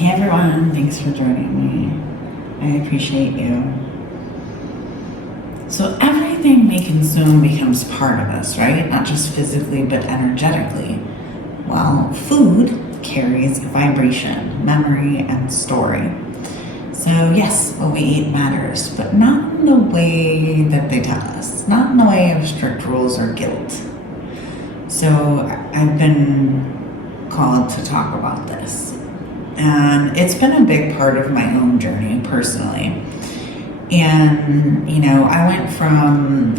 Hey everyone, thanks for joining me. I appreciate you. So everything we consume becomes part of us, right? Not just physically, but energetically. Well, food carries vibration, memory, and story. So yes, what we eat matters, but not in the way that they tell us, not in the way of strict rules or guilt. So I've been called to talk about this. And it's been a big part of my own journey personally. And, I went from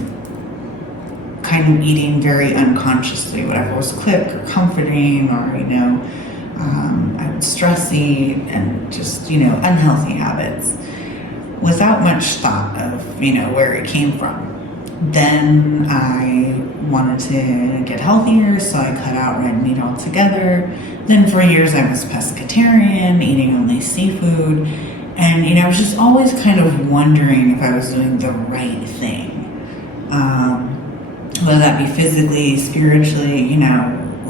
kind of eating very unconsciously, whatever was quick or comforting, or, I would stress eat and just, unhealthy habits without much thought of, where it came from. Then I wanted to get healthier, so I cut out red meat altogether. Then for years I was pescatarian, eating only seafood. And, I was just always kind of wondering if I was doing the right thing. Whether that be physically, spiritually,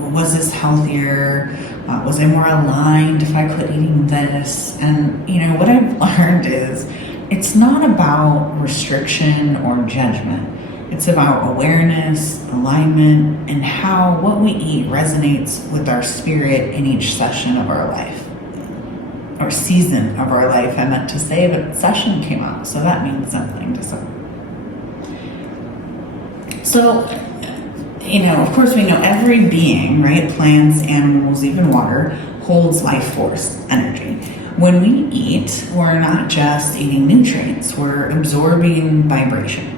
was this healthier? Was I more aligned if I quit eating this? And, what I've learned is it's not about restriction or judgment. It's about awareness, alignment, and how what we eat resonates with our spirit in each session of our life. Or season of our life, I meant to say, but session came out, so that means something to some. So, of course we know every being, right, plants, animals, even water, holds life force, energy. When we eat, we're not just eating nutrients, we're absorbing vibration.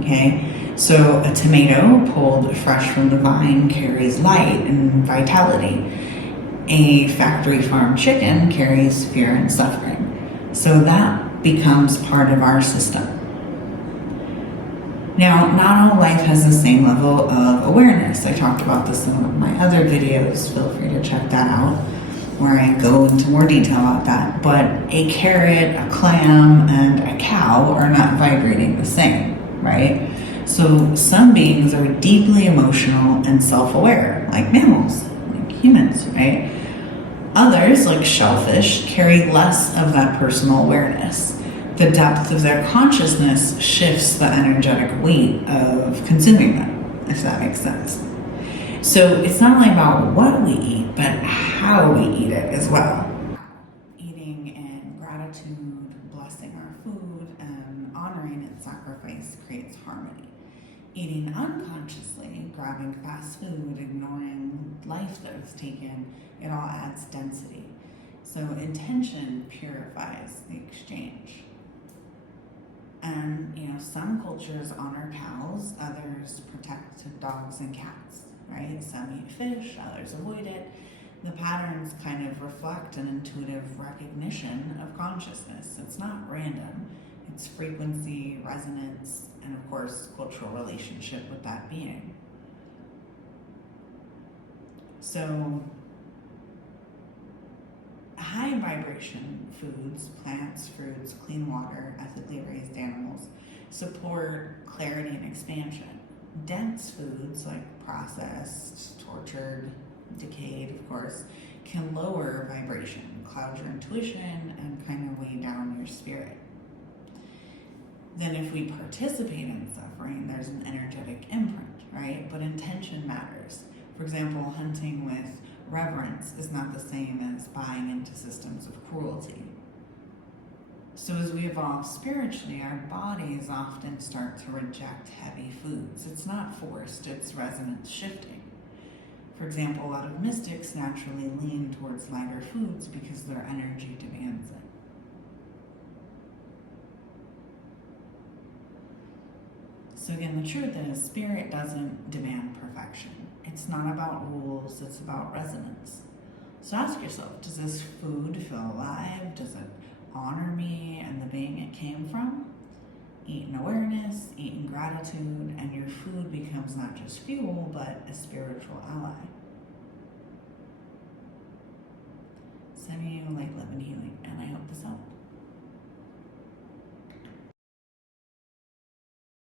Okay, so a tomato pulled fresh from the vine carries light and vitality. A factory farm chicken carries fear and suffering. So that becomes part of our system. Now, not all life has the same level of awareness. I talked about this in one of my other videos. Feel free to check that out, where I go into more detail about that. But a carrot, a clam, and a cow are not vibrating the same, right? So some beings are deeply emotional and self-aware, like mammals, like humans, right? Others, like shellfish, carry less of that personal awareness. The depth of their consciousness shifts the energetic weight of consuming them, if that makes sense. So it's not only about what we eat, but how we eat it as well. Eating in gratitude, blessing our food, and honoring its sacrifice creates harmony. Eating unconsciously, grabbing fast food, ignoring life that was taken, it all adds density. So intention purifies the exchange. And, some cultures honor cows, others protect dogs and cats, right? Some eat fish, others avoid it. The patterns kind of reflect an intuitive recognition of consciousness. It's not random. It's frequency, resonance, and of course, cultural relationship with that being. So, high vibration foods, plants, fruits, clean water, ethically raised animals, support clarity and expansion. Dense foods, like processed, tortured, decayed, of course, can lower vibration, cloud your intuition, and kind of weigh down your spirit. Then if we participate in suffering, there's an energetic imprint, right? But intention matters. For example, hunting with reverence is not the same as buying into systems of cruelty. So as we evolve spiritually, our bodies often start to reject heavy foods. It's not forced, it's resonance shifting. For example, a lot of mystics naturally lean towards lighter foods because their energy demands it. So again, the truth is, spirit doesn't demand perfection. It's not about rules, it's about resonance. So ask yourself, does this food feel alive? Does it honor me and the being it came from? Eat in awareness, eat in gratitude, and your food becomes not just fuel, but a spiritual ally. Sending you light, love, and healing, and I hope this helped.